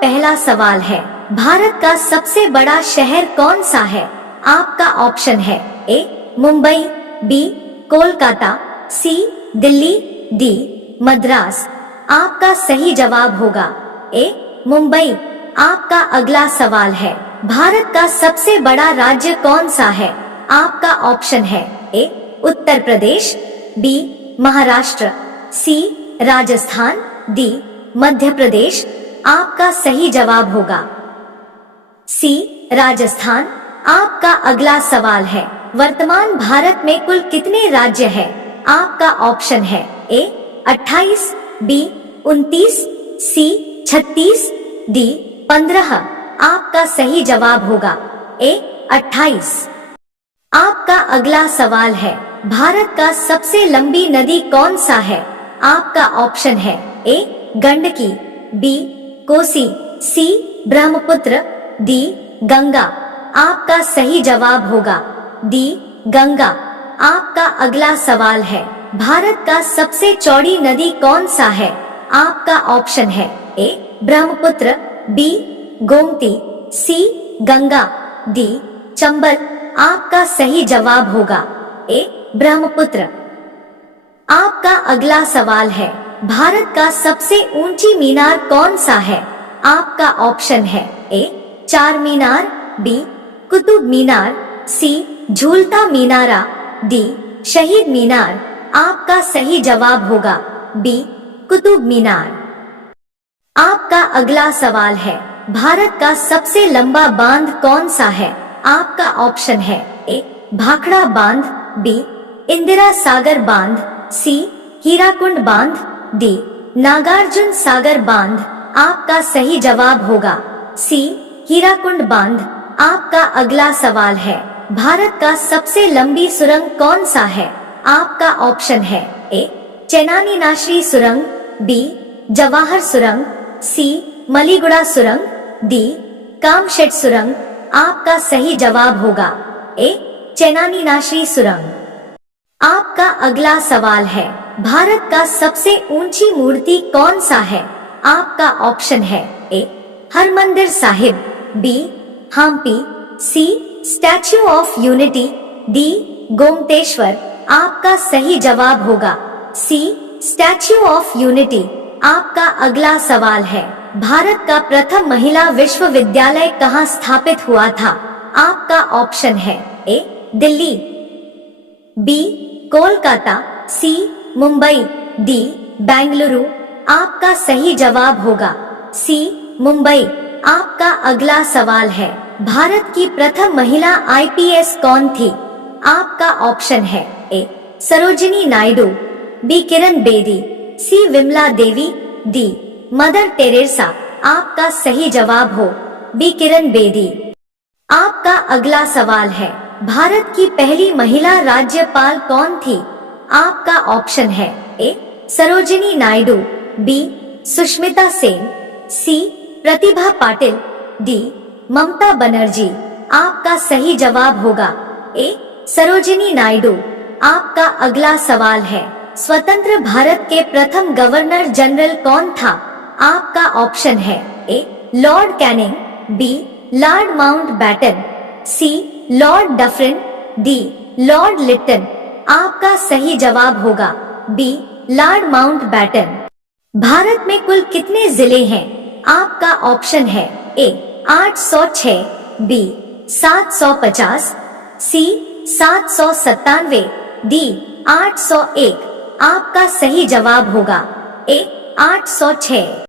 पहला सवाल है, भारत का सबसे बड़ा शहर कौन सा है? आपका ऑप्शन है ए मुंबई, बी कोलकाता, सी दिल्ली, डी मद्रास। आपका सही जवाब होगा ए मुंबई। आपका अगला सवाल है, भारत का सबसे बड़ा राज्य कौन सा है? आपका ऑप्शन है ए उत्तर प्रदेश, बी महाराष्ट्र, सी राजस्थान, डी मध्य प्रदेश। आपका सही जवाब होगा सी राजस्थान। आपका अगला सवाल है, वर्तमान भारत में कुल कितने राज्य हैं? आपका ऑप्शन है ए 28, बी 29, सी 36, डी 15। आपका सही जवाब होगा ए 28। आपका अगला सवाल है, भारत का सबसे लंबी नदी कौन सा है? आपका ऑप्शन है ए गंडकी, बी कोसी, सी ब्रह्मपुत्र, डी गंगा। आपका सही जवाब होगा डी गंगा। आपका अगला सवाल है, भारत का सबसे चौड़ी नदी कौन सा है? आपका ऑप्शन है ए ब्रह्मपुत्र, बी गोमती, सी गंगा, डी चंबल। आपका सही जवाब होगा ए ब्रह्मपुत्र। आपका अगला सवाल है, भारत का सबसे ऊंची मीनार कौन सा है? आपका ऑप्शन है ए चार मीनार, बी कुतुब मीनार, सी झूलता मीनारा, डी शहीद मीनार। आपका सही जवाब होगा बी कुतुब मीनार। आपका अगला सवाल है, भारत का सबसे लंबा बांध कौन सा है? आपका ऑप्शन है ए भाखड़ा बांध, बी इंदिरा सागर बांध, सी हीराकुंड बांध, डी नागार्जुन सागर बांध। आपका सही जवाब होगा सी हीराकुंड बांध। आपका अगला सवाल है, भारत का सबसे लंबी सुरंग कौन सा है? आपका ऑप्शन है ए चेनानी नाशरी सुरंग, बी जवाहर सुरंग, सी मलीगुड़ा सुरंग, डी कामशेट सुरंग। आपका सही जवाब होगा ए चेनानी नाशरी सुरंग। आपका अगला सवाल है, भारत का सबसे ऊंची मूर्ति कौन सा है? आपका ऑप्शन है A Harmandir Sahib, B Hampi, C Statue of Unity, D Gomateshwar. आपका सही जवाब होगा सी स्टैच्यू ऑफ यूनिटी। आपका अगला सवाल है, भारत का प्रथम महिला विश्वविद्यालय कहाँ स्थापित हुआ था? आपका ऑप्शन है ए दिल्ली, बी कोलकाता, सी मुंबई, डी बेंगलुरु। आपका सही जवाब होगा सी मुंबई। आपका अगला सवाल है, भारत की प्रथम महिला आईपीएस कौन थी? आपका ऑप्शन है ए सरोजिनी नायडू, बी किरण बेदी, सी Vimla Devi, D mother Teresa. आपका सही जवाब हो बी किरण बेदी। आपका अगला सवाल है, भारत की पहली महिला राज्यपाल कौन थी? आपका ऑप्शन है ए सरोजिनी नायडू, बी सुष्मिता सेन, सी प्रतिभा पाटिल, डी ममता बनर्जी। आपका सही जवाब होगा ए सरोजिनी नायडू। आपका अगला सवाल है, स्वतंत्र भारत के प्रथम गवर्नर जनरल कौन था? आपका ऑप्शन है A Lord Canning, B Lord Mountbatten, C Lord Dufferin, D Lord Lytton. आपका सही जवाब होगा बी लॉर्ड माउंटबैटन। भारत में कुल कितने जिले हैं? आपका ऑप्शन है ए 806, बी 750, सी 797, डी 801। आपका सही जवाब होगा ए 806।